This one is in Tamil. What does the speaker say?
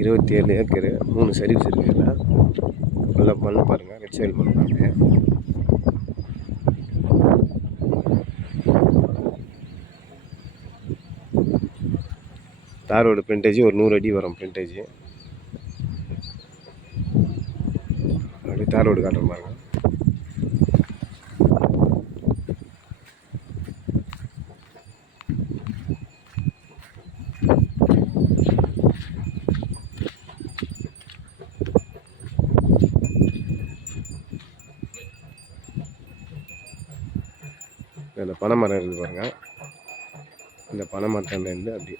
இருபத்தி ஏழு ஏக்கரு மூணு சர்வீஸ் இருக்குது இதில் நல்லா மண் பாருங்கள் ரெட் சைல் மண் அப்படியே. தாரோட பிரிண்டேஜ் ஒரு நூறு அடி வரும் பிரிண்டேஜ் அப்படியே தாரோடு காட்டுற பாருங்கள் இதில் பனை மரம் இருந்து பாருங்க. இந்த பனை மரத்துலேருந்து அப்படி